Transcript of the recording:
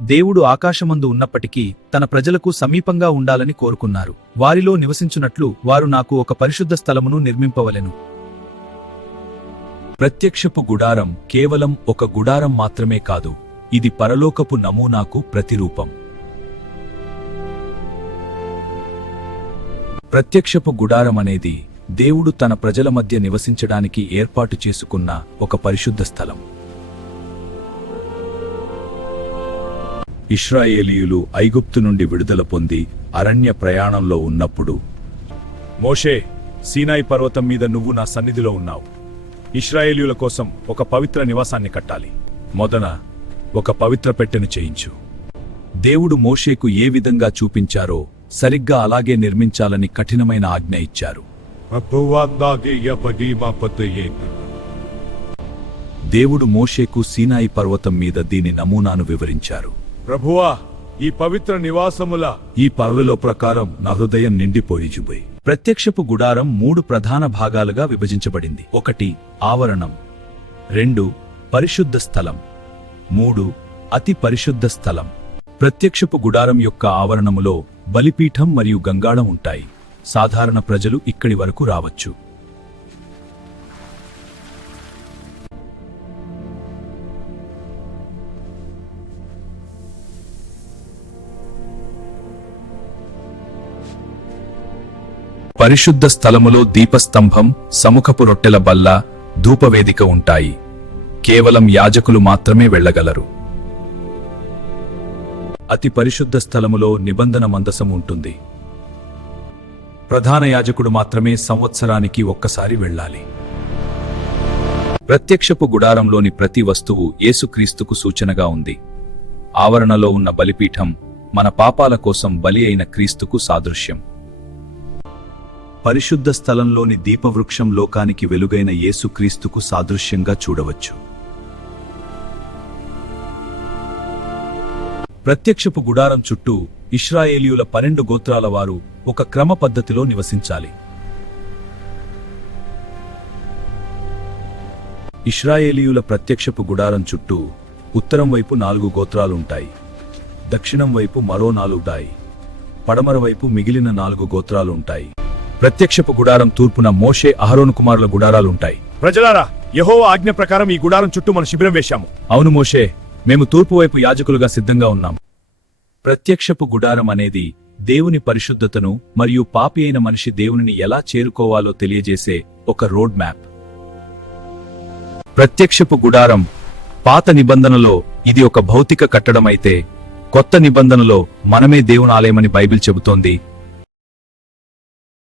దేవుడు ఆకాశమందు ఉన్నప్పటికీ తన ప్రజలకు సమీపంగా ఉండాలని కోరుకున్నారు. వారిలో నివసించున్నట్లు వారు నాకు ఒక పరిశుద్ధ స్థలమును నిర్మింపవలెను. ప్రత్యక్షపు గుడారం కేవలం ఒక గుడారం మాత్రమే కాదు, ఇది పరలోకపు నమూనాకు ప్రతిరూపం. ప్రత్యక్షపు గుడారం అనేది దేవుడు తన ప్రజల మధ్య నివసించడానికి ఏర్పాటు చేసుకున్న ఒక పరిశుద్ధ స్థలం. ఇశ్రాయేలీయులు ఐగుప్తు నుండి విడుదల పొంది అరణ్య ప్రయాణంలో ఉన్నప్పుడు, మోషే, సీనాయి పర్వతం మీద నువ్వు నా సన్నిధిలో ఉన్నావు. ఇశ్రాయేలీయుల కోసం ఒక పవిత్ర నివాసాన్ని కట్టాలి. మొదన ఒక పవిత్ర పెట్టెను చేయించు. దేవుడు మోషేకు ఏ విధంగా చూపించారో సరిగ్గా అలాగే నిర్మించాలని కఠినమైన ఆజ్ఞ ఇచ్చారు. దేవుడు మోషేకు సీనాయి పర్వతం మీద దీని నమూనాను వివరించారు. ప్రభువా, ఈ పవిత్ర నివాసముల ఈ పర్వలో ప్రకారం నా హృదయం నిండిపోయిచుపోయి. ప్రత్యక్షపు గుడారం 3 ప్రధాన భాగాలుగా విభజించబడింది. 1 ఆవరణం, 2 పరిశుద్ధ స్థలం, 3 అతి పరిశుద్ధ స్థలం. ప్రత్యక్షపు గుడారం యొక్క ఆవరణములో బలిపీఠం మరియు గంగాళం ఉంటాయి. సాధారణ ప్రజలు ఇక్కడి వరకు రావచ్చు. పరిశుద్ధ స్థలములో దీపస్తంభం, సముఖపు రొట్టెల బల్ల, ధూపవేదిక ఉంటాయి. కేవలం యాజకులు మాత్రమే వెళ్ళగలరు. అతి పరిశుద్ధ స్థలములో నిబంధన మందసం ఉంటుంది. ప్రధాన యాజకుడు మాత్రమే సంవత్సరానికి ఒక్కసారి వెళ్ళాలి. ప్రత్యక్షపు గుడారంలోని ప్రతి వస్తువు యేసుక్రీస్తుకు సూచనగా ఉంది. ఆవరణలో ఉన్న బలిపీఠం మన పాపాల కోసం బలి అయిన క్రీస్తుకు సాదృశ్యం. పరిశుద్ధ స్థలంలోని దీపవృక్షం లోకానికి వెలుగైన యేసుక్రీస్తుకు సాదృశ్యంగా చూడవచ్చు. ప్రత్యక్షపు గుడారం చుట్టూ ఇశ్రాయేలీయుల 12 గోత్రాల వారు ఒక క్రమ పద్ధతిలో నివసించాలి. ఇశ్రాయేలీయుల ప్రత్యక్షపు గుడారం చుట్టూ ఉత్తరం వైపు 4 గోత్రాలుంటాయి, దక్షిణం వైపు మరో 4 ఉంటాయి, పడమర వైపు మిగిలిన 4 గోత్రాలుంటాయి. ప్రత్యక్షపు గుడారం తూర్పున మోషే, అహరోను కుమారుల గుడారాలుంటాయి. ప్రజలారా, యెహోవా ఆజ్ఞ ప్రకారం ఈ గుడారం చుట్టూ మన శిబిరం వేశాము. అవును మోషే, మేము తూర్పు వైపు యాజకులుగా సిద్ధంగా ఉన్నాం. ప్రత్యక్షపు గుడారం అనేది దేవుని పరిశుద్ధతను మరియు పాపి అయిన మనిషి దేవునిని ఎలా చేరుకోవాలో తెలియజేసే ఒక రోడ్ మ్యాప్. ప్రత్యక్షపు గుడారం పాత నిబంధనలో ఇది ఒక భౌతిక కట్టడమైతే, కొత్త నిబంధనలో మనమే దేవుని ఆలయమని బైబిల్ చెబుతోంది.